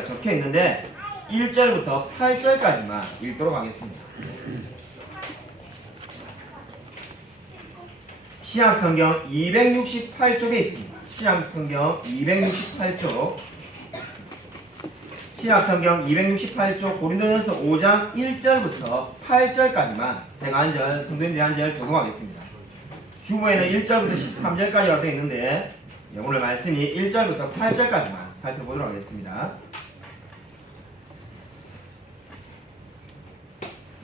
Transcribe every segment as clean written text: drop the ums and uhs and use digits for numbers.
적혀 있는데 1절부터 8절까지만 읽도록 하겠습니다. 신약성경 268쪽에 있습니다. 신약성경 268쪽. 신약성경 268쪽 고린도전서 5장 1절부터 8절까지만 제가 한 절, 성도님들이 한 절 교독하겠습니다. 주보에는 1절부터 13절까지라고 되어 있는데 오늘 말씀이 1절부터 8절까지만 살펴보도록 하겠습니다.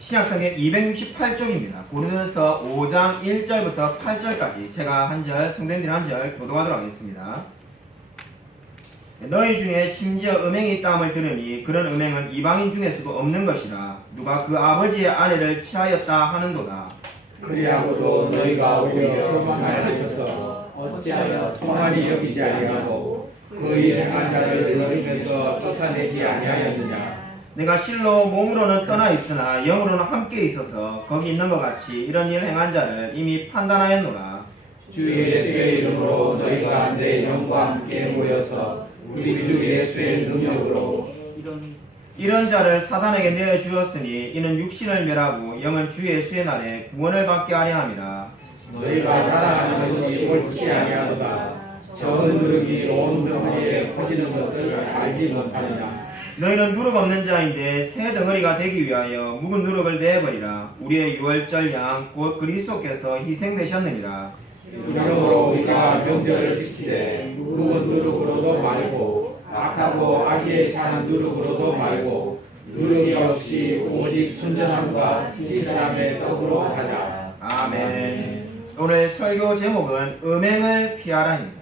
신약성경 268쪽입니다. 고린도전서 5장 1절부터 8절까지 제가 한 절, 성도님들이 한 절 교독하도록 하겠습니다. 너희 중에 심지어 음행이 있다함을 들으니 그런 음행은 이방인 중에서도 없는 것이라. 누가 그 아버지의 아내를 취하였다 하는도다. 그리하고도 너희가 오히려 교만하여 하셔서 어찌하여 통한이 여기지 아니하고 그 일 행한 자를 너희 중에서 쫓아내지 아니하였느냐. 내가 실로 몸으로는 떠나 있으나 영으로는 함께 있어서 거기 있는 것 같이 이런 일 행한 자를 이미 판단하였노라. 주 예수의 이름으로 너희가 내 영과 함께 모여서 우리 주 예수의 능력으로 이런 자를 사단에게 내어주었으니 이는 육신을 멸하고 영은 주 예수의 날에 구원을 받게 하려 함이라. 너희가 자랑하는 것이 옳지 아니하도다. 적은 누룩이 온 덩어리에 퍼지는 것을 알지 못하느냐. 너희는 누룩 없는 자인데 새 덩어리가 되기 위하여 묵은 누룩을 내버리라. 우리의 유월절 양 곧 그리스도께서 희생되셨느니라. 이러므로 우리가 명절을 지키되 묵은 누룩으로도 말고 악하고 악에 차는 누룩으로도 말고 누룩이 없이 오직 순전함과 진실함의 떡으로 하자. 아멘. 오늘 설교 제목은 음행을 피하라입니다.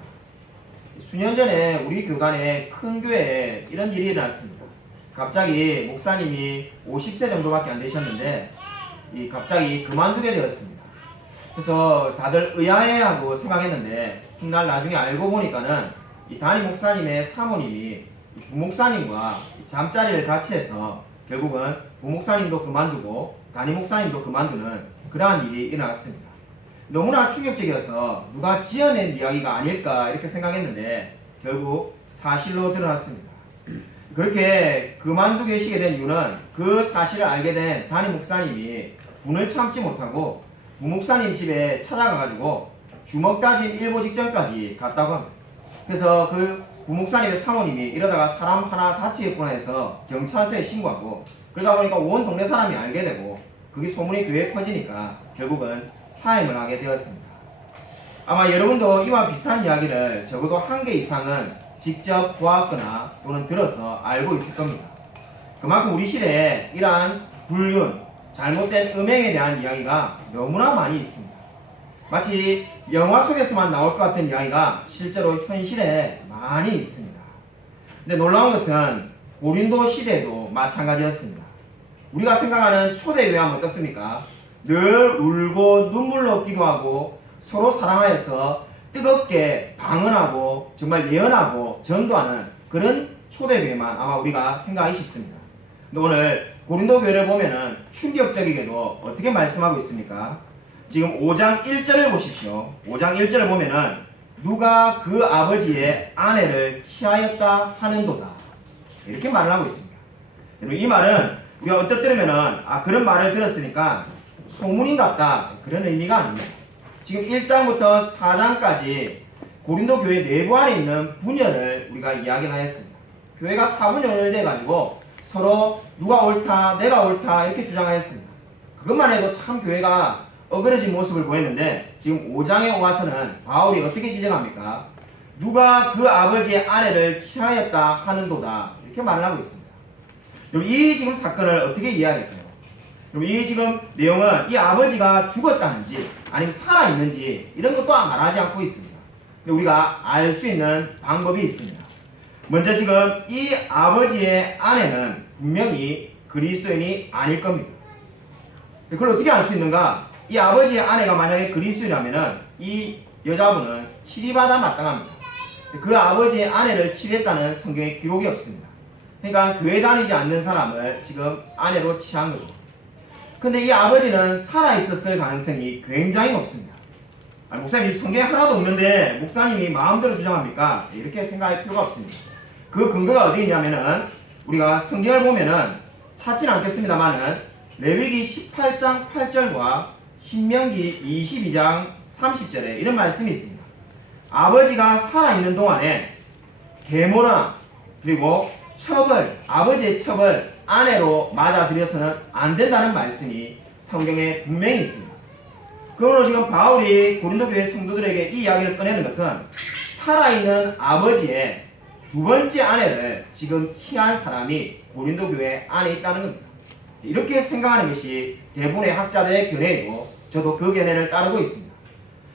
수년 전에 우리 교단의 큰 교회에 이런 일이 일어났습니다. 갑자기 목사님이 50세 정도밖에 안 되셨는데 갑자기 그만두게 되었습니다. 그래서 다들 의아해하고 생각했는데 훗날 나중에 알고 보니까는 이 담임 목사님의 사모님이 부목사님과 잠자리를 같이 해서 결국은 부목사님도 그만두고 담임 목사님도 그만두는 그러한 일이 일어났습니다. 너무나 충격적이어서 누가 지어낸 이야기가 아닐까 이렇게 생각했는데 결국 사실로 드러났습니다. 그렇게 그만두게 계시게 된 이유는 그 사실을 알게 된 담임 목사님이 분을 참지 못하고 부목사님 집에 찾아가가지고 주먹 다짐 일보 직전까지 갔다고 합니다. 그래서 그 부목사님의 사모님이 이러다가 사람 하나 다치겠구나 해서 경찰서에 신고하고 그러다 보니까 온 동네 사람이 알게 되고 그게 소문이 교회에 퍼지니까 결국은 사임을 하게 되었습니다. 아마 여러분도 이와 비슷한 이야기를 적어도 한 개 이상은 직접 보았거나 또는 들어서 알고 있을 겁니다. 그만큼 우리 시대에 이러한 불륜, 잘못된 음행에 대한 이야기가 너무나 많이 있습니다. 마치 영화 속에서만 나올 것 같은 이야기가 실제로 현실에 많이 있습니다. 근데 놀라운 것은 고린도 시대도 마찬가지였습니다. 우리가 생각하는 초대교회는 어떻습니까? 늘 울고 눈물로 기도하고 서로 사랑하여서 뜨겁게 방언하고 정말 예언하고 전도하는 그런 초대교회만 아마 우리가 생각하기 쉽습니다. 근데 오늘 고린도 교회를 보면은 충격적이게도 어떻게 말씀하고 있습니까? 지금 5장 1절을 보십시오. 5장 1절을 보면은 누가 그 아버지의 아내를 취하였다 하는도다 이렇게 말을 하고 있습니다. 여러분 이 말은 우리가 어떻게 들으면은 그런 말을 들었으니까 소문인갑다 그런 의미가 아닙니다. 지금 1장부터 4장까지 고린도 교회 내부 안에 있는 분열을 우리가 이야기를 하였습니다. 교회가 4분열돼 가지고 서로 누가 옳다 내가 옳다 이렇게 주장하였습니다. 그것만 해도 참 교회가 어그러진 모습을 보였는데 지금 5장에 와서는 바울이 어떻게 지적합니까? 누가 그 아버지의 아내를 취하였다 하는도다 이렇게 말을 하고 있습니다. 그럼 이 지금 사건을 어떻게 이해해야 될까요? 그럼 이 지금 내용은 이 아버지가 죽었다는지 아니면 살아있는지 이런 것도 말하지 않고 있습니다. 근데 우리가 알 수 있는 방법이 있습니다. 먼저 지금 이 아버지의 아내는 분명히 그리스도인이 아닐 겁니다. 그걸 어떻게 알 수 있는가? 이 아버지의 아내가 만약에 그리스도인이라면 이 여자분은 치리받아 마땅합니다. 그 아버지의 아내를 치리했다는 성경에 기록이 없습니다. 그러니까 교회 다니지 않는 사람을 지금 아내로 취한 거죠. 근데 이 아버지는 살아있었을 가능성이 굉장히 높습니다. 목사님 성경에 하나도 없는데 목사님이 마음대로 주장합니까? 이렇게 생각할 필요가 없습니다. 그 근거가 어디 있냐면은 우리가 성경을 보면은 찾지는 않겠습니다만은 레위기 18장 8절과 신명기 22장 30절에 이런 말씀이 있습니다. 아버지가 살아있는 동안에 계모나 그리고 첩을, 아버지의 첩을 아내로 맞아들여서는 안 된다는 말씀이 성경에 분명히 있습니다. 그러므로 지금 바울이 고린도 교회 성도들에게 이 이야기를 꺼내는 것은 살아있는 아버지의 두 번째 아내를 지금 취한 사람이 고린도 교회 안에 있다는 겁니다. 이렇게 생각하는 것이 대부분의 학자들의 견해이고 저도 그 견해를 따르고 있습니다.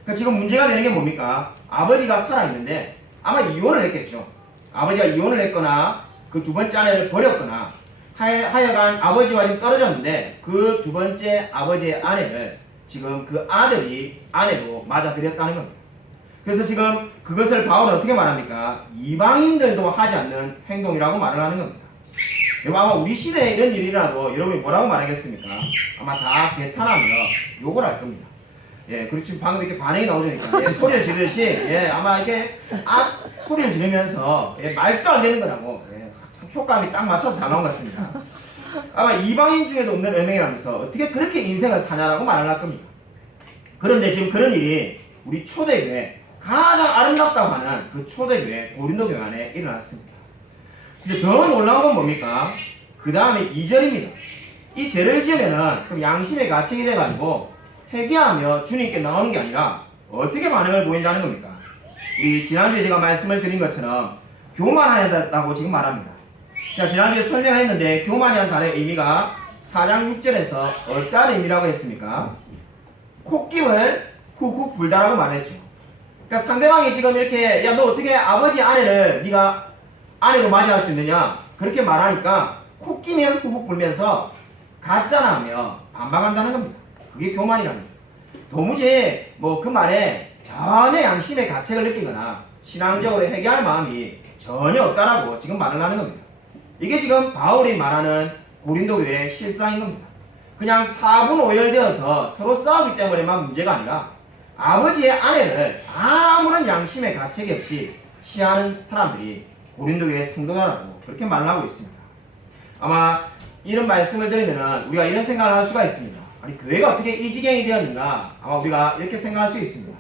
그러니까 지금 문제가 되는 게 뭡니까? 아버지가 살아있는데 아마 이혼을 했겠죠. 아버지가 이혼을 했거나 그 두 번째 아내를 버렸거나 하여간 아버지와 지금 떨어졌는데 그 두 번째 아버지의 아내를 지금 그 아들이 아내로 맞아들였다는 겁니다. 그래서 지금 그것을 바울은 어떻게 말합니까? 이방인들도 하지 않는 행동이라고 말을 하는 겁니다. 아마 우리 시대에 이런 일이라도 여러분이 뭐라고 말하겠습니까? 아마 다 개탄하며 욕을 할 겁니다. 예, 그렇지. 방금 이렇게 반응이 나오니까 예, 소리를 지르듯이 예, 아마 이게 소리를 지르면서 예, 말도 안 되는 거라고 예, 참 효과음이 딱 맞춰서 잘 나온 것 같습니다. 아마 이방인 중에도 없는 음행이라면서 어떻게 그렇게 인생을 사냐라고 말을 할 겁니다. 그런데 지금 그런 일이 우리 초대교회 가장 아름답다고 하는 그 초대교회 고린도 교회 안에 일어났습니다. 근데 더 놀라운 건 뭡니까? 그 다음에 2절입니다. 이 죄를 지으면은 그럼 양심의 가책이 돼가지고 회개하며 주님께 나오는 게 아니라 어떻게 반응을 보인다는 겁니까? 우리 지난주에 제가 말씀을 드린 것처럼 교만하다고 지금 말합니다. 자, 지난주에 설명했는데 교만이라는 단어의 의미가 4장 6절에서 어떠한 의미라고 했습니까? 콧김을 훅훅 불다라고 말했죠. 그러니까 상대방이 지금 이렇게 야 너 어떻게 아버지 아내를 네가 아내로 맞이할 수 있느냐 그렇게 말하니까 콧김을 훅훅 불면서 가짜나 하며 반박한다는 겁니다. 그게 교만이라는 거죠. 도무지 뭐 그 말에 전혀 양심의 가책을 느끼거나 신앙적으로 회개할 마음이 전혀 없다라고 지금 말을 하는 겁니다. 이게 지금 바울이 말하는 고린도 교회의 실상인 겁니다. 그냥 사분오열되어서 서로 싸우기 때문에만 문제가 아니라 아버지의 아내를 아무런 양심의 가책이 없이 취하는 사람들이 고린도 교회의 성도라고 그렇게 말을 하고 있습니다. 아마 이런 말씀을 들으면 우리가 이런 생각을 할 수가 있습니다. 아니 교회가 어떻게 이 지경이 되었는가 아마 우리가 이렇게 생각할 수 있습니다.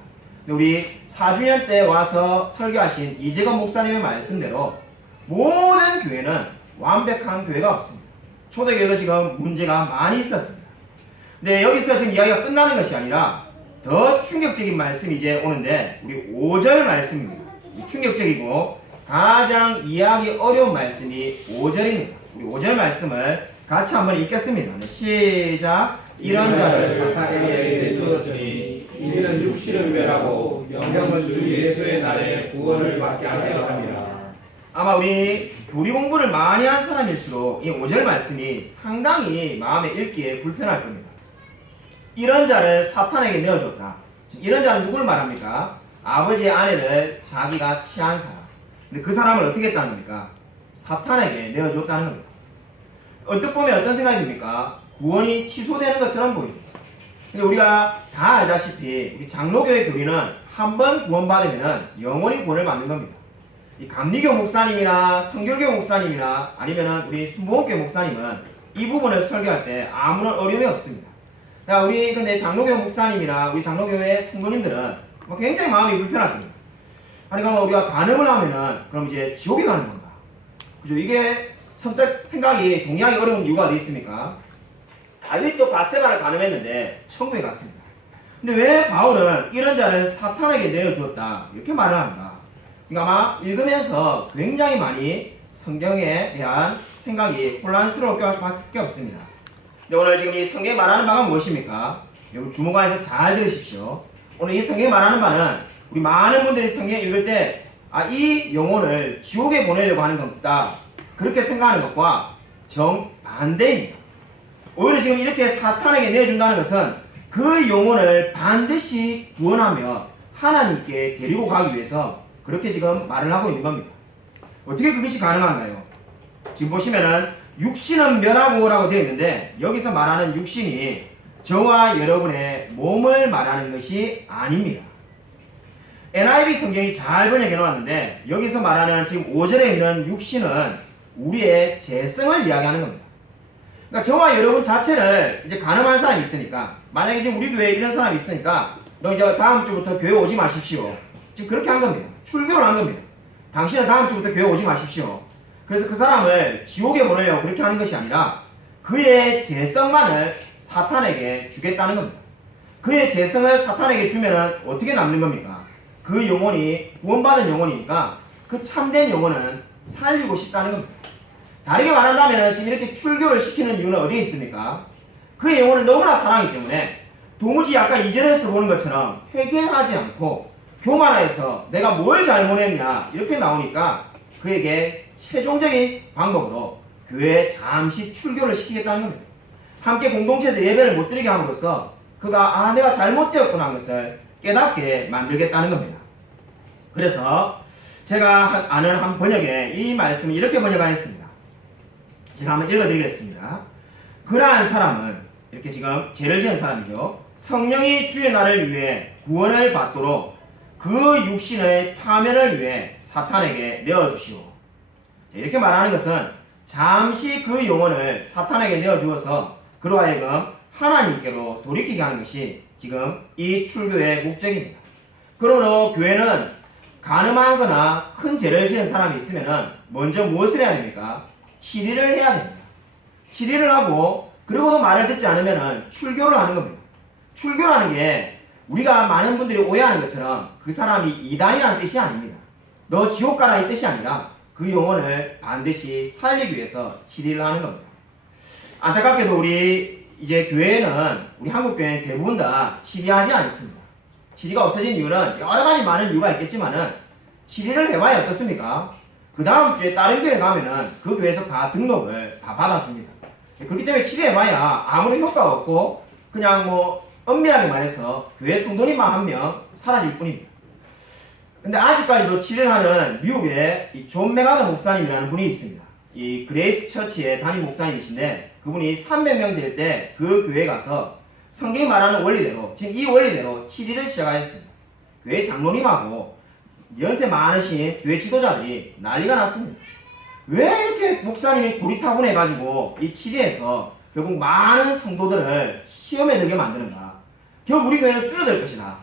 근데 우리 4주년 때 와서 설교하신 이재건 목사님의 말씀대로 모든 교회는 완벽한 교회가 없습니다. 초대교회도 지금 문제가 많이 있었습니다. 근데 여기서 지금 이야기가 끝나는 것이 아니라 더 충격적인 말씀이 이제 오는데 우리 5절 말씀입니다. 충격적이고 가장 이해하기 어려운 말씀이 5절입니다. 우리 5절 말씀을 같이 한번 읽겠습니다. 네, 시작. 이런 자를 사탄에게 내주었으니 이들은 육신을 멸하고 영령은 주 예수의 날에 구원을 받게 하려 합니다. 아마 우리 교리 공부를 많이 한 사람일수록 이 5절 말씀이 상당히 마음에 읽기에 불편할 겁니다. 이런 자를 사탄에게 내어줬다. 이런 자는 누구를 말합니까? 아버지의 아내를 자기가 취한 사람. 근데 그 사람을 어떻게 했다는 겁니까? 사탄에게 내어줬다는 겁니다. 언뜻 보면 어떤 생각이 듭니까? 구원이 취소되는 것처럼 보이죠. 근데 우리가 다 알다시피 우리 장로교의 교리는 한 번 구원받으면 영원히 구원을 받는 겁니다. 이 감리교 목사님이나 성결교 목사님이나 아니면은 우리 순복음교 목사님은 이 부분을 설교할 때 아무런 어려움이 없습니다. 자, 우리 근데 장로교 목사님이나 우리 장로교의 성도님들은 뭐 굉장히 마음이 불편할 겁니다. 아니 그럼 우리가 간음을 하면은 그럼 이제 지옥에 가는 건가? 그죠? 이게 선택 생각이 동의하기 어려운 이유가 어디 있습니까? 다윗도 밧세바를 간음했는데 천국에 갔습니다. 근데 왜 바울은 이런 자를 사탄에게 내어주었다 이렇게 말을 합니다. 그러니까 아마 읽으면서 굉장히 많이 성경에 대한 생각이 혼란스러울 수밖에 없습니다. 근데 오늘 지금 이 성경에 말하는 바가 무엇입니까? 여러분 주목해서 잘 들으십시오. 오늘 이 성경에 말하는 바는 우리 많은 분들이 성경 읽을 때 이 영혼을 지옥에 보내려고 하는 것다 그렇게 생각하는 것과 정반대입니다. 오히려 지금 이렇게 사탄에게 내어준다는 것은 그 영혼을 반드시 구원하며 하나님께 데리고 가기 위해서 그렇게 지금 말을 하고 있는 겁니다. 어떻게 그것이 가능한가요? 지금 보시면은 육신은 멸하고라고 되어 있는데 여기서 말하는 육신이 저와 여러분의 몸을 말하는 것이 아닙니다. NIV 성경이 잘 번역해 놓았는데 여기서 말하는 지금 5절에 있는 육신은 우리의 재성을 이야기하는 겁니다. 그러니까 저와 여러분 자체를 이제 가늠한 사람이 있으니까, 만약에 지금 우리 교회에 이런 사람이 있으니까 너 이제 다음 주부터 교회 오지 마십시오. 지금 그렇게 한 겁니다. 출교를 한 겁니다. 당신은 다음 주부터 교회 오지 마십시오. 그래서 그 사람을 지옥에 보내려고 그렇게 하는 것이 아니라 그의 재성만을 사탄에게 주겠다는 겁니다. 그의 재성을 사탄에게 주면은 어떻게 남는 겁니까? 그 영혼이 구원받은 영혼이니까 그 참된 영혼은 살리고 싶다는 겁니다. 다르게 말한다면 지금 이렇게 출교를 시키는 이유는 어디에 있습니까? 그의 영혼을 너무나 사랑하기 때문에 도무지 아까 이전에서 보는 것처럼 회개하지 않고 교만해서 내가 뭘 잘못했냐 이렇게 나오니까 그에게 최종적인 방법으로 교회에 잠시 출교를 시키겠다는 겁니다. 함께 공동체에서 예배를 못 드리게 함으로써 그가 내가 잘못되었구나 하는 것을 깨닫게 만들겠다는 겁니다. 그래서 제가 아는 한 번역에 이 말씀을 이렇게 번역하였습니다. 제가 한번 읽어드리겠습니다. 그러한 사람은 이렇게 지금 죄를 지은 사람이죠. 성령이 주의 날을 위해 구원을 받도록 그 육신의 파멸을 위해 사탄에게 내어주시오. 이렇게 말하는 것은 잠시 그 영혼을 사탄에게 내어주어서 그로 하여금 하나님께로 돌이키게 하는 것이 지금 이 출교의 목적입니다. 그러므로 교회는 가늠하거나 큰 죄를 지은 사람이 있으면 먼저 무엇을 해야 됩니까? 치리를 해야 됩니다. 치리를 하고 그리고도 말을 듣지 않으면 출교를 하는 겁니다. 출교라는 게 우리가 많은 분들이 오해하는 것처럼 그 사람이 이단이라는 뜻이 아닙니다. 너 지옥 가라 이 뜻이 아니라 그 영혼을 반드시 살리기 위해서 치리를 하는 겁니다. 안타깝게도 우리 이제 교회는 우리 한국 교회는 대부분 다 치리하지 않습니다. 치리가 없어진 이유는 여러 가지 많은 이유가 있겠지만은 치리를 해봐야 어떻습니까? 그 다음 주에 다른 교회 가면은 그 교회에서 다 등록을 다 받아줍니다. 그렇기 때문에 치리해봐야 아무런 효과가 없고 그냥 뭐 엄밀하게 말해서 교회 성도님만 한 명 사라질 뿐입니다. 근데 아직까지도 치리를 하는 미국에 이 존 메가더 목사님이라는 분이 있습니다. 이 그레이스 처치의 담임 목사님이신데 그분이 300명 될 때 그 교회에 가서 성경이 말하는 원리대로 지금 이 원리대로 치리를 시작하였습니다. 교회 장로님하고 연세 많으신 교회 지도자들이 난리가 났습니다. 왜 이렇게 목사님이 고리타분해가지고 이 치리에서 결국 많은 성도들을 시험에 들게 만드는가? 결국 우리 교회는 줄어들 것이다.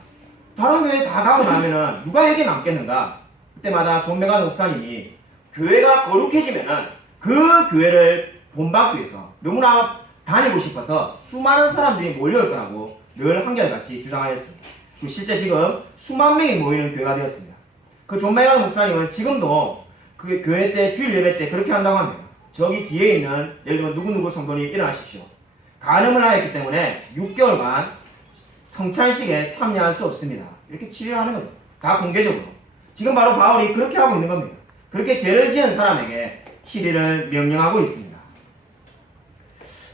다른 교회 다 가고 나면은 누가 여기 남겠는가? 그때마다 존 메가더 목사님이 교회가 거룩해지면은 그 교회를 본받기 위해서 너무나 다니고 싶어서 수많은 사람들이 몰려올 거라고 늘 한결같이 주장하였습니다. 실제 지금 수만 명이 모이는 교회가 되었습니다. 그 존 메가더 목사님은 지금도 그 교회 때 주일 예배 때 그렇게 한다고 합니다. 저기 뒤에 있는 예를 들면 누구누구 성도님 일어나십시오. 간음을 하였기 때문에 6개월간 성찬식에 참여할 수 없습니다. 이렇게 치료를 하는 겁니다. 다 공개적으로. 지금 바로 바울이 그렇게 하고 있는 겁니다. 그렇게 죄를 지은 사람에게 치리를 명령하고 있습니다.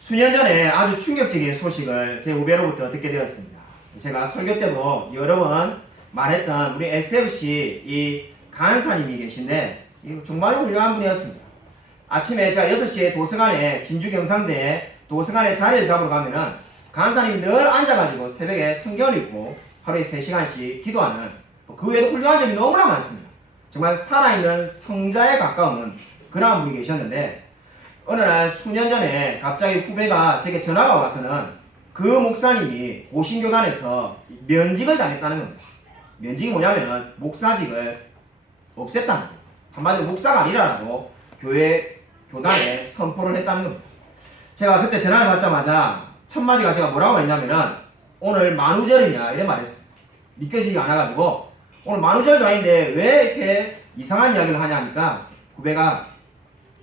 수년 전에 아주 충격적인 소식을 제 후배로부터 듣게 되었습니다. 제가 설교 때도 여러 번 말했던 우리 SFC 이 간사님이 계신데 정말 훌륭한 분이었습니다. 아침에 제가 6시에 도서관에 진주경상대에 도서관에 자리를 잡으러 가면은 간사님이 늘 앉아가지고 새벽에 성경을 읽고 하루에 3시간씩 기도하는 그 외에도 훌륭한 점이 너무나 많습니다. 정말 살아있는 성자에 가까운 그러한 분이 계셨는데 어느 날 수년 전에 갑자기 후배가 제게 전화가 와서는 그 목사님이 고신교단에서 면직을 당했다는 겁니다. 면직이 뭐냐면은 목사직을 없앴다는 거예요. 한마디로 목사가 아니라고 교회 교단에 선포를 했다는 겁니다. 제가 그때 전화를 받자마자 첫 마디가 제가 뭐라고 했냐면은 오늘 만우절이냐 이래 말했어요. 믿겨지지 않아가지고 오늘 만우절도 아닌데 왜 이렇게 이상한 이야기를 하냐 하니까 후배가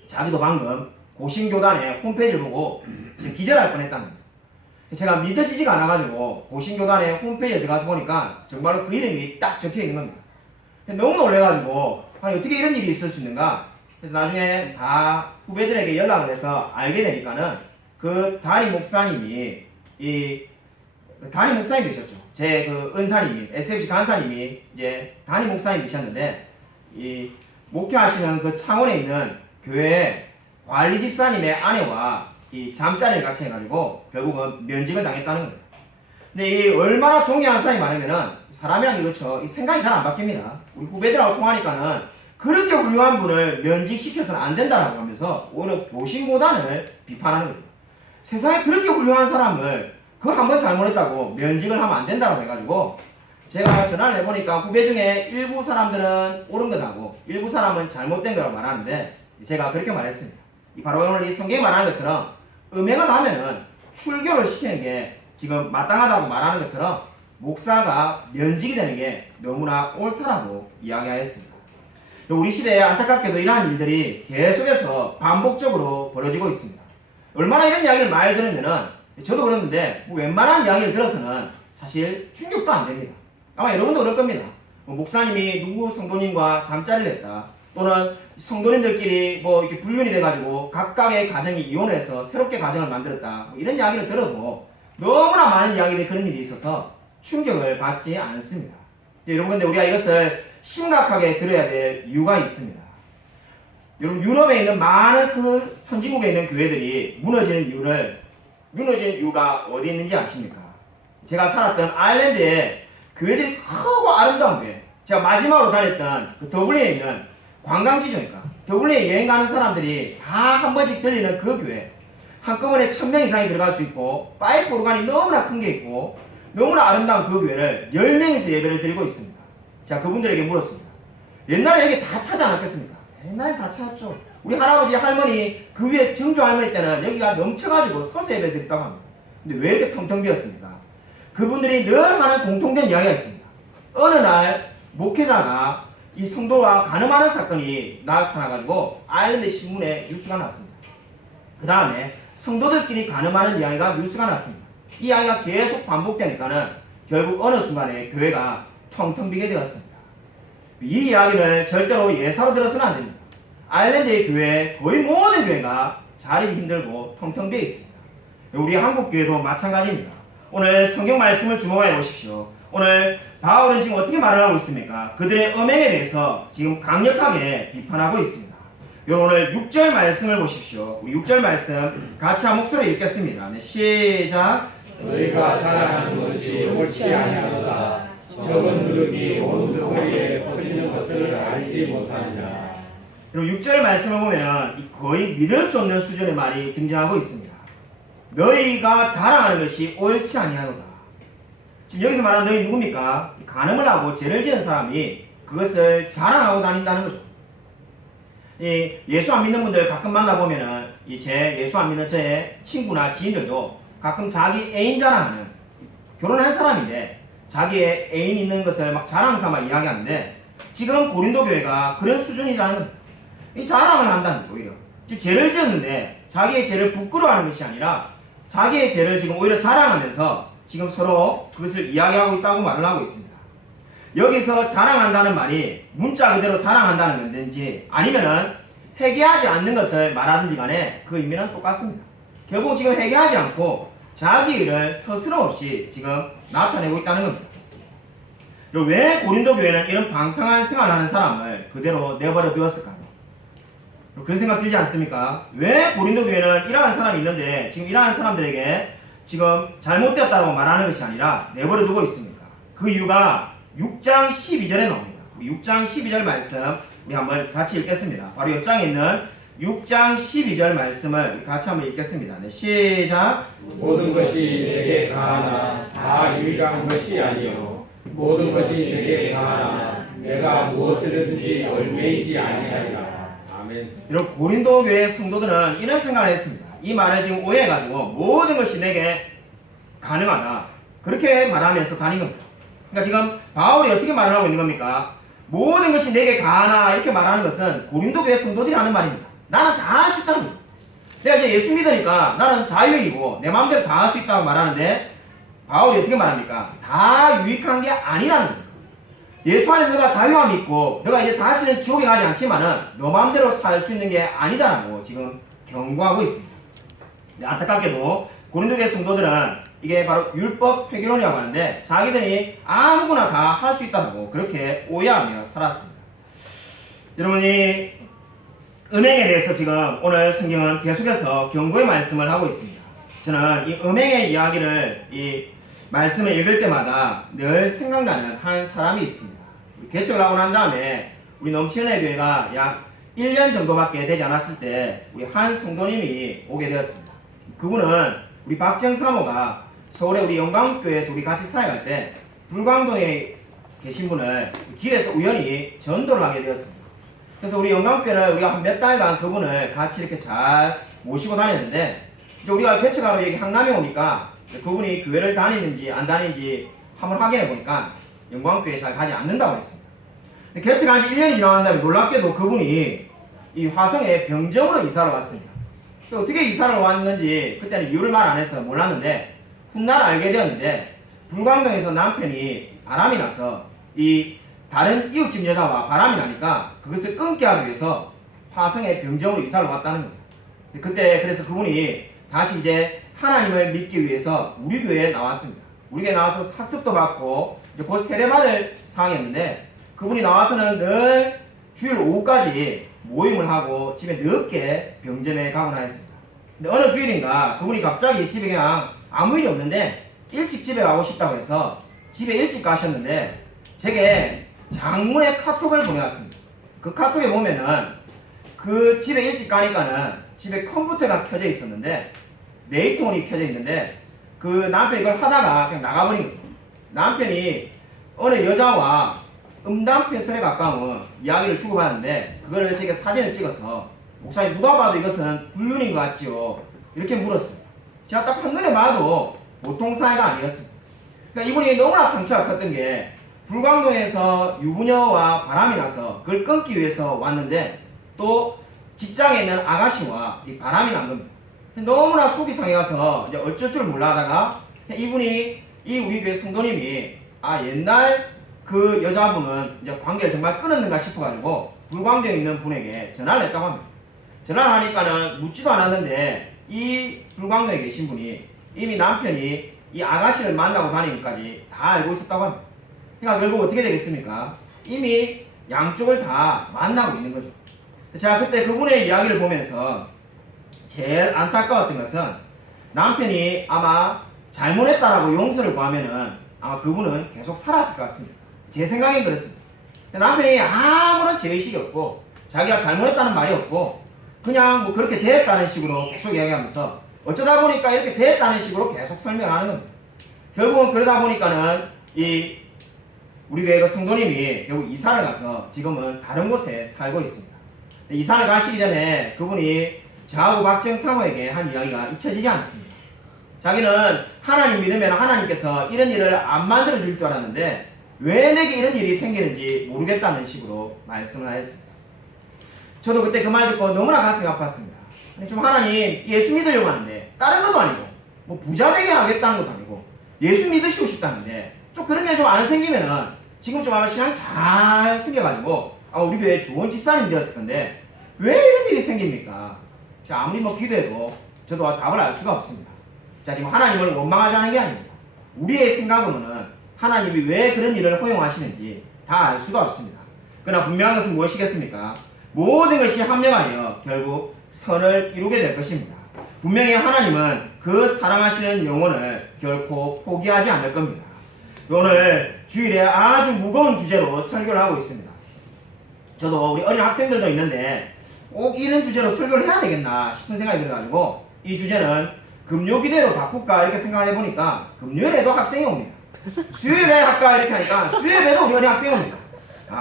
자기도 방금 고신교단의 홈페이지를 보고 지금 기절할 뻔했다는 거예요. 제가 믿어지지가 않아가지고 고신교단의 홈페이지에 들어가서 보니까 정말로 그 이름이 딱 적혀있는 겁니다. 너무 놀래가지고 아니 어떻게 이런 일이 있을 수 있는가. 그래서 나중에 다 후배들에게 연락을 해서 알게 되니까는 그 담임 목사님이 담임 목사님 되셨죠. 제 그 은사님이 SFC 간사님이 이제 담임 목사님이셨는데 이 목회하시는 그 창원에 있는 교회 관리 집사님의 아내와 이 잠자리를 같이 해가지고 결국은 면직을 당했다는 거예요. 근데 이 얼마나 존경하는 사람이 많으면은 사람이란 게 그렇죠. 이 생각이 잘 안 바뀝니다. 우리 후배들하고 통하니까는 그렇게 훌륭한 분을 면직시켜서는 안 된다라고 하면서 오히려 교신보단을 비판하는 겁니다. 세상에 그렇게 훌륭한 사람을 그 한 번 잘못했다고 면직을 하면 안 된다고 해가지고 제가 전화를 해보니까 후배 중에 일부 사람들은 옳은 것하고 일부 사람은 잘못된 거라고 말하는데 제가 그렇게 말했습니다. 바로 오늘 이 성경이 말하는 것처럼 음행을 하면은 출교를 시키는 게 지금 마땅하다고 말하는 것처럼 목사가 면직이 되는 게 너무나 옳다라고 이야기하였습니다. 우리 시대에 안타깝게도 이러한 일들이 계속해서 반복적으로 벌어지고 있습니다. 얼마나 이런 이야기를 많이 들으면은 저도 그랬는데 웬만한 이야기를 들어서는 사실 충격도 안 됩니다. 아마 여러분도 그럴 겁니다. 목사님이 누구 성도님과 잠자리를 했다, 또는 성도님들끼리 이렇게 불륜이 돼가지고 각각의 가정이 이혼해서 새롭게 가정을 만들었다, 이런 이야기를 들어도 너무나 많은 이야기들이 그런 일이 있어서 충격을 받지 않습니다. 여러분, 근데 우리가 이것을 심각하게 들어야 될 이유가 있습니다. 여러분, 유럽에 있는 많은 그 선진국에 있는 교회들이 무너지는 이유가 어디 있는지 아십니까? 제가 살았던 아일랜드에 교회들이 크고 아름다운 교회, 제가 마지막으로 다녔던 그 더블린에 있는 관광지조니까 더블린에 여행 가는 사람들이 다 한 번씩 들리는 그 교회, 한꺼번에 1000명 이상이 들어갈 수 있고 파이프 오르간이 너무나 큰 게 있고 너무나 아름다운 그 교회를 10명이서 예배를 드리고 있습니다. 제가 그분들에게 물었습니다. 옛날에 여기 다 차지 않았겠습니까? 옛날에 다 찾았죠. 우리 할아버지 할머니 그 위에 증조 할머니 때는 여기가 넘쳐가지고 서서 예배 드렸다고 합니다. 근데 왜 이렇게 텅텅 비었습니까? 그분들이 늘 하는 공통된 이야기가 있습니다. 어느 날 목회자가 이 성도와 간음하는 사건이 나타나가지고 아일랜드 신문에 뉴스가 났습니다. 그 다음에 성도들끼리 간음하는 이야기가 뉴스가 났습니다. 이 이야기가 계속 반복되니까는 결국 어느 순간에 교회가 텅텅 비게 되었습니다. 이 이야기를 절대로 예사로 들어서는 안 됩니다. 아일랜드의 교회, 거의 모든 교회가 자립이 힘들고 텅텅 비어 있습니다. 우리 한국 교회도 마찬가지입니다. 오늘 성경 말씀을 주목해 보십시오. 오늘 바울은 지금 어떻게 말을 하고 있습니까? 그들의 음행에 대해서 지금 강력하게 비판하고 있습니다. 여러분, 오늘 6절 말씀을 보십시오. 우리 6절 말씀 같이 한 목소리로 읽겠습니다. 네, 시작. 너희가 자랑하는 것이 옳지 아니하도다. 적은 누룩이 온 덩어리에 퍼지는 것을 알지 못하느냐. 여러분, 6절 말씀을 보면 거의 믿을 수 없는 수준의 말이 등장하고 있습니다. 너희가 자랑하는 것이 옳지 아니하도다. 지금 여기서 말하는 너희 누굽니까? 간음을 하고 죄를 지은 사람이 그것을 자랑하고 다닌다는 거죠. 예수 안 믿는 분들 가끔 만나보면은 예수 안 믿는 저의 친구나 지인들도 가끔 자기 애인 자랑하는, 결혼한 사람인데 자기의 애인 있는 것을 막 자랑 삼아 이야기하는데, 지금 고린도 교회가 그런 수준이라는 겁니다. 이 자랑을 한다는 거예요. 오히려 즉 죄를 지었는데 자기의 죄를 부끄러워하는 것이 아니라 자기의 죄를 지금 오히려 자랑하면서 지금 서로 그것을 이야기하고 있다고 말을 하고 있습니다. 여기서 자랑한다는 말이 문자 그대로 자랑한다는 건지 아니면은 회개하지 않는 것을 말하든지 간에 그 의미는 똑같습니다. 결국 지금 회개하지 않고 자기 일을 서스럼없이 지금 나타내고 있다는 겁니다. 그리고 왜 고린도 교회는 이런 방탕한 생활을 하는 사람을 그대로 내버려 두었을까요? 그런 생각 들지 않습니까? 왜 고린도 교회는 이러한 사람이 있는데 지금 이러한 사람들에게 지금 잘못되었다고 말하는 것이 아니라 내버려 두고 있습니까? 그 이유가 6장 12절에 나옵니다. 6장 12절 말씀 우리 한번 같이 읽겠습니다. 바로 옆장에 있는 6장 12절 말씀을 같이 한번 읽겠습니다. 네, 시작. 모든 것이 내게 가하나 다 유익한 것이 아니요 모든 것이 내게 가하나 내가 무엇이든지 얽매이지 아니하리라. 아멘. 여러분, 고린도 교회 성도들은 이런 생각을 했습니다. 이 말을 지금 오해해가지고 모든 것이 내게 가능하다, 그렇게 말하면서 다닌 겁니다. 그러니까 지금 바울이 어떻게 말을 하고 있는 겁니까? 모든 것이 내게 가하나 이렇게 말하는 것은 고린도 교회 성도들이 하는 말입니다. 나는 다 할 수 있다는 거예요. 내가 이제 예수 믿으니까 나는 자유이고 내 마음대로 다 할 수 있다고 말하는데, 바울이 어떻게 말합니까? 다 유익한 게 아니라는 거예요. 예수 안에서 내가 자유함이 있고 내가 이제 다시는 지옥에 가지 않지만은 너 마음대로 살 수 있는 게 아니다라고 지금 경고하고 있습니다. 안타깝게도 고린도 교회 성도들은 이게 바로 율법 회개론이라고 하는데 자기들이 아무거나 다 할 수 있다고 그렇게 오해하며 살았습니다. 여러분이 음행에 대해서 지금 오늘 성경은 계속해서 경고의 말씀을 하고 있습니다. 저는 이 음행의 이야기를 이 말씀을 읽을 때마다 늘 생각나는 한 사람이 있습니다. 개척을 하고 난 다음에 우리 넘치는 교회가 약 1년 정도밖에 되지 않았을 때 우리 한 성도님이 오게 되었습니다. 그분은 우리 박정 사모가 서울의 우리 영광교회에서 우리 같이 사역할 때 불광동에 계신 분을 길에서 우연히 전도를 하게 되었습니다. 그래서 우리 영광교회는 우리가 한 몇 달간 그분을 같이 이렇게 잘 모시고 다녔는데 이제 우리가 개척하러 여기 향남에 오니까 그분이 교회를 다니는지 안 다니는지 한번 확인해 보니까 영광교회에 잘 가지 않는다고 했습니다. 개척한 지 1년이 지난 다음에 놀랍게도 그분이 이 화성에 병정으로 이사를 왔습니다. 어떻게 이사를 왔는지 그때는 이유를 말 안 해서 몰랐는데 훗날 알게 되었는데 불광동에서 남편이 바람이 나서 이 다른 이웃집 여자와 바람이 나니까 그것을 끊게 하기 위해서 화성에 병정으로 이사를 왔다는 거예요. 그때 그래서 그분이 다시 이제 하나님을 믿기 위해서 우리 교회에 나왔습니다. 우리 교회에 나와서 학습도 받고 이제 곧 세례받을 상황이었는데 그분이 나와서는 늘 주일 오후까지 모임을 하고 집에 늦게 병점에 가거나 했습니다. 근데 어느 주일인가 그분이 갑자기 집에 그냥 아무 일이 없는데 일찍 집에 가고 싶다고 해서 집에 일찍 가셨는데 제게 장문의 카톡을 보내왔습니다. 그 카톡에 보면은 그 집에 일찍 가니까는 집에 컴퓨터가 켜져 있었는데 메이트온이 켜져 있는데 그 남편이 이걸 하다가 그냥 나가버린 거죠. 남편이 어느 여자와 음담패설에 가까운 이야기를 주고받는데 그거를 제가 사진을 찍어서 목사님 누가 봐도 이것은 불륜인 것 같지요 이렇게 물었어요. 제가 딱 한눈에 봐도 보통 사이가 아니었습니다. 그러니까 이분이 너무나 상처가 컸던 게 불광동에서 유부녀와 바람이 나서 그걸 끊기 위해서 왔는데 또 직장에 있는 아가씨와 이 바람이 난 겁니다. 너무나 속이 상해서 이제 어쩔 줄 몰라 하다가 이분이 이 우리 교회 성도님이 옛날 그 여자분은 이제 관계를 정말 끊었는가 싶어가지고 불광동에 있는 분에게 전화를 했다고 합니다. 전화를 하니까는 묻지도 않았는데 이 불광동에 계신 분이 이미 남편이 이 아가씨를 만나고 다니기까지 다 알고 있었다고 합니다. 그러니까 결국 어떻게 되겠습니까? 이미 양쪽을 다 만나고 있는 거죠. 제가 그때 그분의 이야기를 보면서 제일 안타까웠던 것은 남편이 아마 잘못했다라고 용서를 구하면은 아마 그분은 계속 살았을 것 같습니다. 제 생각엔 그렇습니다. 남편이 아무런 죄의식이 없고 자기가 잘못했다는 말이 없고 그냥 뭐 그렇게 됐다는 식으로 계속 이야기하면서 어쩌다 보니까 이렇게 됐다는 식으로 계속 설명하는 겁니다. 결국은 그러다 보니까는 이 우리 교회 성도님이 결국 이사를 가서 지금은 다른 곳에 살고 있습니다. 이사를 가시기 전에 그분이 저하고 박정 사모에게 한 이야기가 잊혀지지 않습니다. 자기는 하나님 믿으면 하나님께서 이런 일을 안 만들어 줄 줄 알았는데 왜 내게 이런 일이 생기는지 모르겠다는 식으로 말씀을 하였습니다. 저도 그때 그 말 듣고 너무나 가슴이 아팠습니다. 아니 좀 하나님 예수 믿으려고 하는데 다른 것도 아니고 뭐 부자 되게 하겠다는 것도 아니고 예수 믿으시고 싶다는데 좀 그런 일 좀 안 생기면은 지금 좀 아마 신앙 잘 생겨가지고 우리 교회 좋은 집사님 되었을 건데 왜 이런 일이 생깁니까? 자, 아무리 뭐 기도해도 저도 답을 알 수가 없습니다. 자, 지금 하나님을 원망하자는 게 아닙니다. 우리의 생각으로는 하나님이 왜 그런 일을 허용하시는지 다 알 수가 없습니다. 그러나 분명한 것은 무엇이겠습니까? 모든 것이 합력하여 결국 선을 이루게 될 것입니다. 분명히 하나님은 그 사랑하시는 영혼을 결코 포기하지 않을 겁니다. 오늘 주일에 아주 무거운 주제로 설교를 하고 있습니다. 저도 우리 어린 학생들도 있는데 꼭 이런 주제로 설교를 해야 되겠나 싶은 생각이 들어가지고 이 주제는 금요기대로 바꿀까 이렇게 생각해 보니까 금요일에도 학생이 옵니다. 수요일에 할까 이렇게 하니까 수요일에도 우리 어린 학생이 옵니다.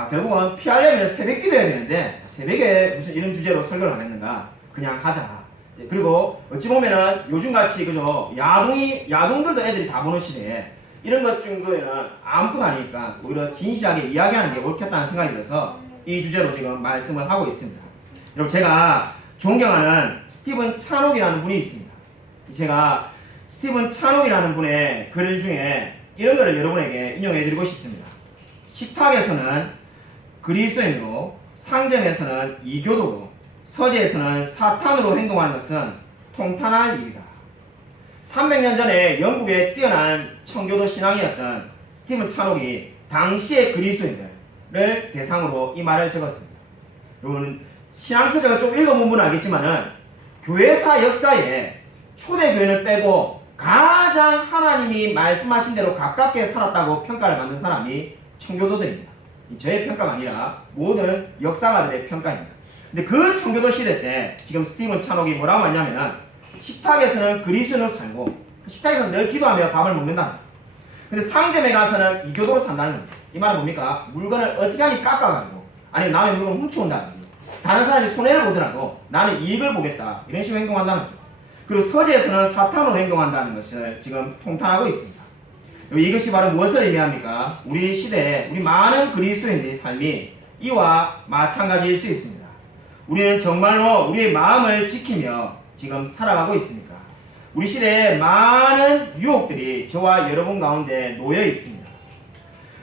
결국은 피하려면 새벽 기도해야 되는데 새벽에 무슨 이런 주제로 설교를 안 했는가 그냥 하자. 그리고 어찌 보면은 요즘같이 그죠 야동들도 애들이 다 보는 시대에 이런 것 중에는 아무것도 아니니까 오히려 진실하게 이야기하는 게 옳겠다는 생각이 들어서 이 주제로 지금 말씀을 하고 있습니다. 여러분 제가 존경하는 스티븐 찬옥이라는 분이 있습니다. 제가 스티븐 찬옥이라는 분의 글 중에 이런 글을 여러분에게 인용해 드리고 싶습니다. 식탁에서는 그리스도인으로, 상점에서는 이교도로, 서재에서는 사탄으로 행동하는 것은 통탄할 일이다. 300년 전에 영국의 뛰어난 청교도 신앙이었던 스티븐 찬옥이 당시의 그리스도인들을 대상으로 이 말을 적었습니다. 여러분 신앙서적을 좀 읽어보면 알겠지만은 교회사 역사에 초대교회를 빼고 가장 하나님이 말씀하신 대로 가깝게 살았다고 평가를 받는 사람이 청교도들입니다. 저의 평가가 아니라 모든 역사가들의 평가입니다. 근데 그 청교도 시대 때 지금 스티븐 찬옥이 뭐라고 하냐면은 식탁에서는 그리스도인으로 살고 식탁에서 늘 기도하며 밥을 먹는다. 근데 상점에 가서는 이교도로 산다는 겁니다. 이 말은 뭡니까? 물건을 어떻게 하니 깎아가지고 아니면 남의 물건을 훔쳐온다든지 다른 사람이 손해를 보더라도 나는 이익을 보겠다 이런 식으로 행동한다는 겁니다. 그리고 서재에서는 사탄으로 행동한다는 것을 지금 통탄하고 있습니다. 이것이 바로 무엇을 의미합니까? 우리 시대에 우리 많은 그리스도인들의 삶이 이와 마찬가지일 수 있습니다. 우리는 정말로 우리의 마음을 지키며 지금 살아가고 있습니까? 우리 시대에 많은 유혹들이 저와 여러분 가운데 놓여 있습니다.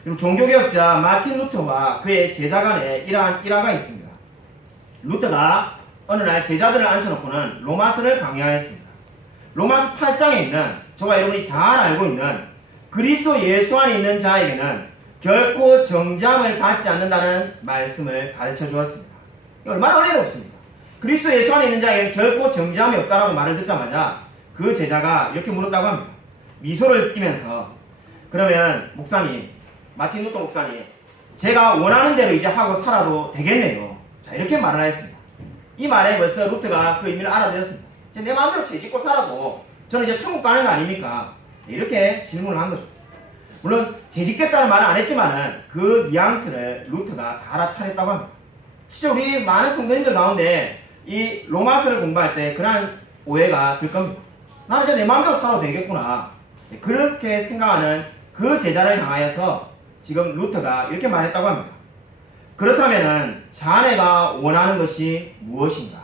그리고 종교개혁자 마틴 루터와 그의 제자 간에 이러한 일화가 있습니다. 루터가 어느 날 제자들을 앉혀놓고는 로마서를 강의하였습니다. 로마서 8장에 있는 저와 여러분이 잘 알고 있는 그리스도 예수 안에 있는 자에게는 결코 정죄함을 받지 않는다는 말씀을 가르쳐 주었습니다. 얼마나 은혜롭습니까? 그리스도 예수 안에 있는 자에게는 결코 정죄함이 없다라고 말을 듣자마자 그 제자가 이렇게 물었다고 합니다. 미소를 띠면서 그러면 목사님, 마틴 루터 목사님, 제가 원하는 대로 이제 하고 살아도 되겠네요. 자, 이렇게 말을 하였습니다. 이 말에 벌써 루터가 그 의미를 알아들었습니다. 내 마음대로 죄짓고 살아도 저는 이제 천국 가는 거 아닙니까? 이렇게 질문을 한 거죠. 물론 죄짓겠다는 말은 안 했지만은 그 뉘앙스를 루터가 다 알아차렸다고 합니다. 실제 우리 많은 성도님들 가운데 이 로마서를 공부할 때 그런 오해가 들 겁니다. 나는 이제 내 마음대로 살아도 되겠구나. 그렇게 생각하는 그 제자를 향하여서 지금 루터가 이렇게 말했다고 합니다. 그렇다면은 자네가 원하는 것이 무엇인가?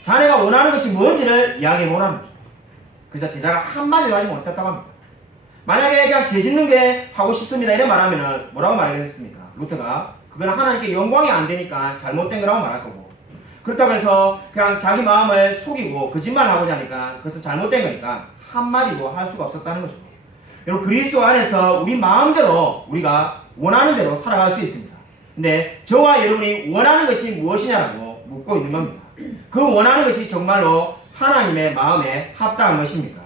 자네가 원하는 것이 무엇인지를 이야기해 보라는 거죠. 그래서 제자가 한마디도 하지 못했다고 합니다. 만약에 그냥 죄 짓는 게 하고 싶습니다 이런 말하면은 뭐라고 말하겠습니까? 루터가 그거는 하나님께 영광이 안 되니까 잘못된 거라고 말할 거고, 그렇다고 해서 그냥 자기 마음을 속이고 거짓말을 하고자 하니까 그것은 잘못된 거니까 한마디도 할 수가 없었다는 거죠. 여러분, 그리스도 안에서 우리 마음대로 우리가 원하는 대로 살아갈 수 있습니다. 근데 저와 여러분이 원하는 것이 무엇이냐고 묻고 있는 겁니다. 그 원하는 것이 정말로 하나님의 마음에 합당한 것입니까?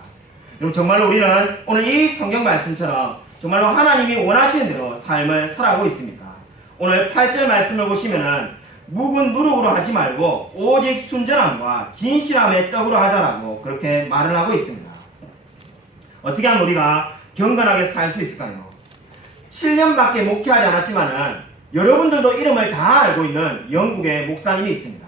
여러분, 정말로 우리는 오늘 이 성경 말씀처럼 정말로 하나님이 원하시는 대로 삶을 살아가고 있습니까? 오늘 8절 말씀을 보시면은 묵은 누룩으로 하지 말고 오직 순전함과 진실함의 떡으로 하자라고 그렇게 말을 하고 있습니다. 어떻게 하면 우리가 경건하게 살 수 있을까요? 7년밖에 목회하지 않았지만은 여러분들도 이름을 다 알고 있는 영국의 목사님이 있습니다.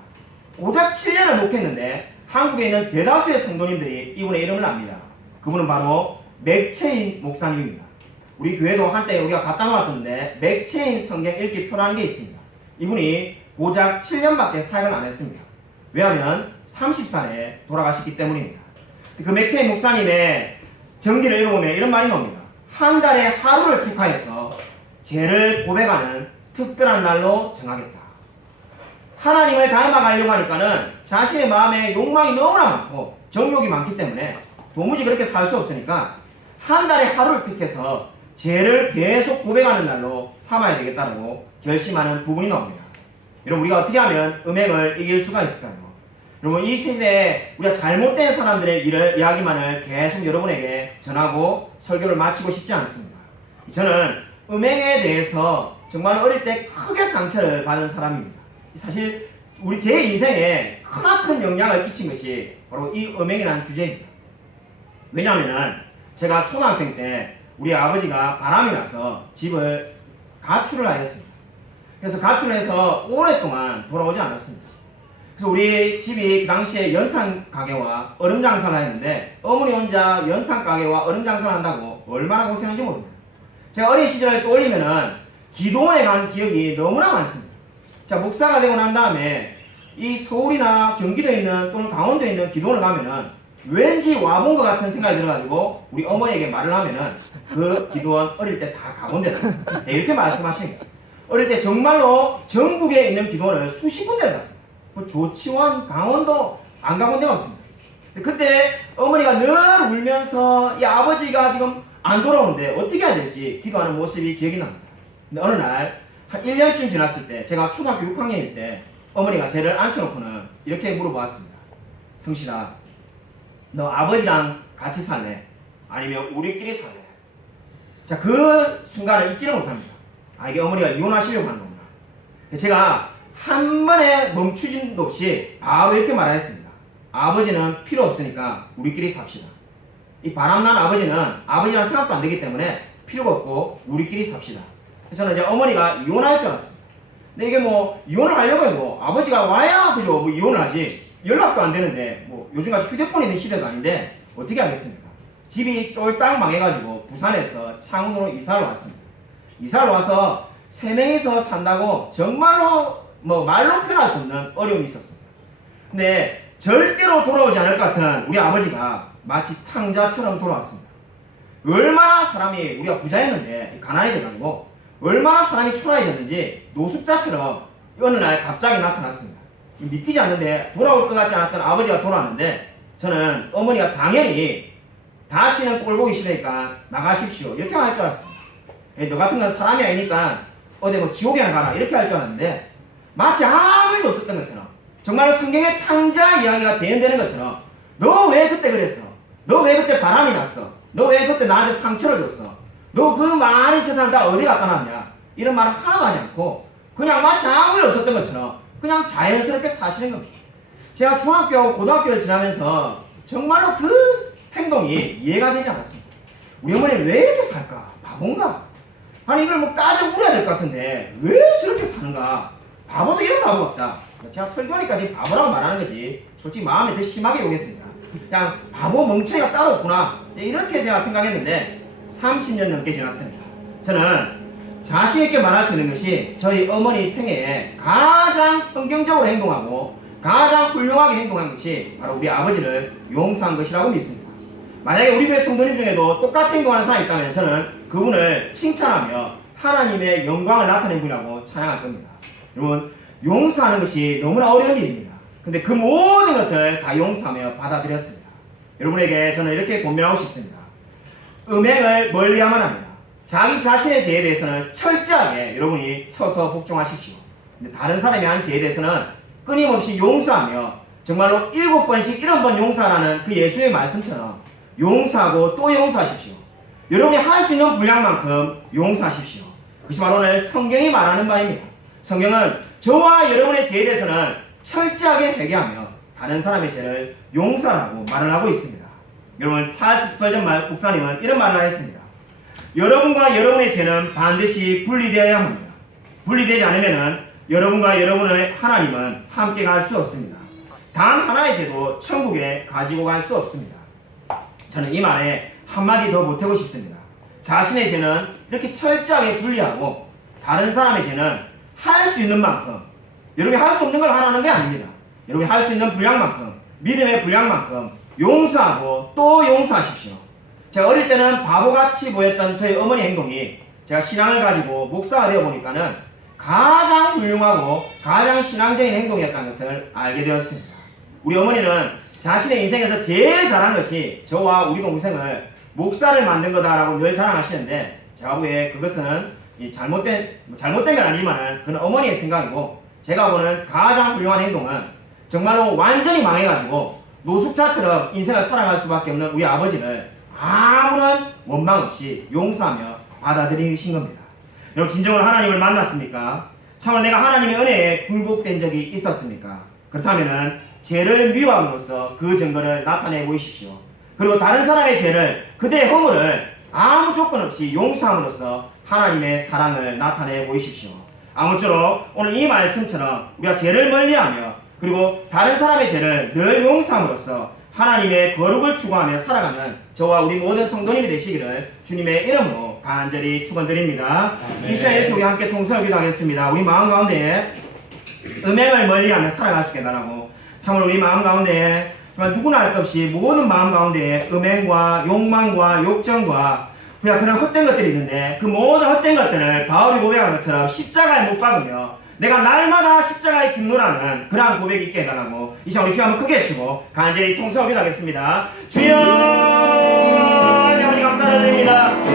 고작 7년을 목회했는데 한국에 있는 대다수의 성도님들이 이분의 이름을 압니다. 그분은 바로 맥체인 목사님입니다. 우리 교회도 한때 우리가 갖다 놓았었는데 맥체인 성경 읽기 표라는 게 있습니다. 이분이 고작 7년밖에 사역을 안 했습니다. 왜냐하면 30살에 돌아가셨기 때문입니다. 그 맥체인 목사님의 전기를 읽어보면 이런 말이 나옵니다. 한 달에 하루를 택하여서 죄를 고백하는 특별한 날로 정하겠다. 하나님을 닮아가려고 하니까는 자신의 마음에 욕망이 너무나 많고 정욕이 많기 때문에 도무지 그렇게 살 수 없으니까 한 달에 하루를 택해서 죄를 계속 고백하는 날로 삼아야 되겠다고 결심하는 부분이 나옵니다. 여러분, 우리가 어떻게 하면 음행을 이길 수가 있을까요? 여러분, 이 시대에 우리가 잘못된 사람들의 일을 이야기만을 계속 여러분에게 전하고 설교를 마치고 싶지 않습니다. 저는 음행에 대해서 정말 어릴 때 크게 상처를 받은 사람입니다. 사실 제 인생에 크나큰 영향을 끼친 것이 바로 이 음행이라는 주제입니다. 왜냐하면은 제가 초등학생 때 우리 아버지가 바람이 나서 집을 가출을 하였습니다. 그래서 가출을 해서 오랫동안 돌아오지 않았습니다. 그래서 우리 집이 그 당시에 연탄 가게와 얼음 장사를 했는데 어머니 혼자 연탄 가게와 얼음 장사를 한다고 얼마나 고생한지 모릅니다. 제가 어린 시절을 떠올리면은 기도원에 간 기억이 너무나 많습니다. 자, 목사가 되고 난 다음에 이 서울이나 경기도에 있는 또는 강원도에 있는 기도원을 가면은 왠지 와본 것 같은 생각이 들어가지고 우리 어머니에게 말을 하면은 그 기도원 어릴 때 다 가본 데다. 네, 이렇게 말씀하십니다. 어릴 때 정말로 전국에 있는 기도원을 수십 군데를 갔습니다. 뭐 조치원, 강원도 안 가본 데가 없습니다. 그때 어머니가 늘 울면서 이 아버지가 지금 안 돌아오는데 어떻게 해야 될지 기도하는 모습이 기억이 납니다. 근데 어느 날 한 1년쯤 지났을 때 제가 초등학교 6학년일 때 어머니가 저를 앉혀놓고는 이렇게 물어보았습니다. 성실아, 너 아버지랑 같이 살래? 아니면 우리끼리 살래? 자, 그 순간을 잊지를 못합니다. 이게 어머니가 이혼하시려고 하는 겁니다. 제가 한 번에 멈추짐도 없이 바로 이렇게 말하였습니다. 아버지는 필요 없으니까 우리끼리 삽시다. 이 바람난 아버지랑 생각도 안 되기 때문에 필요가 없고 우리끼리 삽시다. 그래서 저는 이제 어머니가 이혼할 줄 알았습니다. 근데 이게 뭐 이혼을 하려고 해도 아버지가 와야 그죠 뭐 이혼을 하지, 연락도 안 되는데 뭐 요즘같이 휴대폰이 있는 시대가 아닌데 어떻게 하겠습니까? 집이 쫄딱 망해가지고 부산에서 창원으로 이사를 왔습니다. 이사를 와서 3명이서 산다고 정말로 뭐 말로 표현할 수 없는 어려움이 있었습니다. 근데 절대로 돌아오지 않을 것 같은 우리 아버지가 마치 탕자처럼 돌아왔습니다. 얼마나 사람이, 우리가 부자였는데 가난해져가지고 얼마나 사람이 초라해졌는지 노숙자처럼 어느 날 갑자기 나타났습니다. 믿기지 않는데 돌아올 것 같지 않았던 아버지가 돌아왔는데 저는 어머니가 당연히 다시는 꼴보기 싫으니까 나가십시오 이렇게 할 줄 알았습니다. 너 같은 건 사람이 아니니까 어디 뭐 지옥에 가라 이렇게 할 줄 알았는데 마치 아무 일도 없었던 것처럼, 정말 성경의 탕자 이야기가 재현되는 것처럼 너 왜 그때 그랬어? 너 왜 그때 바람이 났어? 너 왜 그때 나한테 상처를 줬어? 너 그 많은 재산 다 어디 갖다 놨냐? 이런 말을 하나도 하지 않고 그냥 마치 아무 일 없었던 것처럼 그냥 자연스럽게 사시는 겁니다. 제가 중학교, 고등학교를 지나면서 정말로 그 행동이 이해가 되지 않았습니다. 우리 어머니는 왜 이렇게 살까? 바본가? 아니 이걸 뭐 까져 물어야 될 것 같은데 왜 저렇게 사는가? 바보도 이런 바보가 없다. 제가 설교하니까 지금 바보라고 말하는 거지 솔직히 마음에 더 심하게 오겠습니다. 그냥 바보 멍청이가 따로 없구나 이렇게 제가 생각했는데 30년 넘게 지났습니다. 저는 자신 있게 말할 수 있는 것이 저희 어머니 생애에 가장 성경적으로 행동하고 가장 훌륭하게 행동한 것이 바로 우리 아버지를 용서한 것이라고 믿습니다. 만약에 우리 교회 성도님 중에도 똑같이 행동하는 사람이 있다면 저는 그분을 칭찬하며 하나님의 영광을 나타낸 분이라고 찬양할 겁니다. 여러분, 용서하는 것이 너무나 어려운 일입니다. 근데 그 모든 것을 다 용서하며 받아들였습니다. 여러분에게 저는 이렇게 권면하고 싶습니다. 음행을 멀리하면 합니다. 자기 자신의 죄에 대해서는 철저하게 여러분이 쳐서 복종하십시오. 근데 다른 사람이 한 죄에 대해서는 끊임없이 용서하며 정말로 7번씩 70번 용서하라는 그 예수의 말씀처럼 용서하고 또 용서하십시오. 여러분이 할 수 있는 분량만큼 용서하십시오. 그것이 바로 오늘 성경이 말하는 바입니다. 성경은 저와 여러분의 죄에 대해서는 철저하게 회개하며 다른 사람의 죄를 용서하라고 말을 하고 있습니다. 여러분, 찰스 스펄전 목사님은 이런 말을 했습니다. 여러분과 여러분의 죄는 반드시 분리되어야 합니다. 분리되지 않으면 여러분과 여러분의 하나님은 함께 갈 수 없습니다. 단 하나의 죄도 천국에 가지고 갈 수 없습니다. 저는 이 말에 한마디 더 보태고 싶습니다. 자신의 죄는 이렇게 철저하게 분리하고 다른 사람의 죄는 할 수 있는 만큼, 여러분이 할 수 없는 걸 하라는 게 아닙니다. 여러분이 할 수 있는 분량만큼, 믿음의 분량만큼 용서하고 또 용서하십시오. 제가 어릴 때는 바보같이 보였던 저희 어머니 행동이 제가 신앙을 가지고 목사가 되어 보니까는 가장 훌륭하고 가장 신앙적인 행동이었다는 것을 알게 되었습니다. 우리 어머니는 자신의 인생에서 제일 잘한 것이 저와 우리 동생을 목사를 만든 거다라고 늘 자랑하시는데 제가 보기에 그것은 잘못된 건 아니지만은 그건 어머니의 생각이고, 제가 보는 가장 훌륭한 행동은 정말로 완전히 망해가지고 노숙자처럼 인생을 살아갈 수밖에 없는 우리 아버지를 아무런 원망 없이 용서하며 받아들이신 겁니다. 여러분, 진정으로 하나님을 만났습니까? 참으로 내가 하나님의 은혜에 굴복된 적이 있었습니까? 그렇다면은 죄를 미워함으로써 그 증거를 나타내 보이십시오. 그리고 다른 사람의 죄를, 그들의 허물을 아무 조건 없이 용서함으로써 하나님의 사랑을 나타내 보이십시오. 아무쪼록 오늘 이 말씀처럼 우리가 죄를 멀리하며 그리고 다른 사람의 죄를 늘 용서함으로써 하나님의 거룩을 추구하며 살아가는 저와 우리 모든 성도님이 되시기를 주님의 이름으로 간절히 축원드립니다. 이 시간 이렇게 우리 함께 통성을 기도하겠습니다. 우리 마음 가운데 음행을 멀리하며 살아갈 수 있게 달라고, 참으로 우리 마음 가운데 정말 누구나 할 것 없이 모든 마음 가운데 음행과 욕망과 욕정과 그런 헛된 것들이 있는데 그 모든 헛된 것들을 바울이 고백한 것처럼 십자가에 못 박으며 내가 날마다 십자가에 죽노라는 그러한 고백이 있게 해달라고 이 시간 우리 주여 한번 크게 외치고 간절히 통성을 기도하겠습니다. 주여, 아버지 감사드립니다.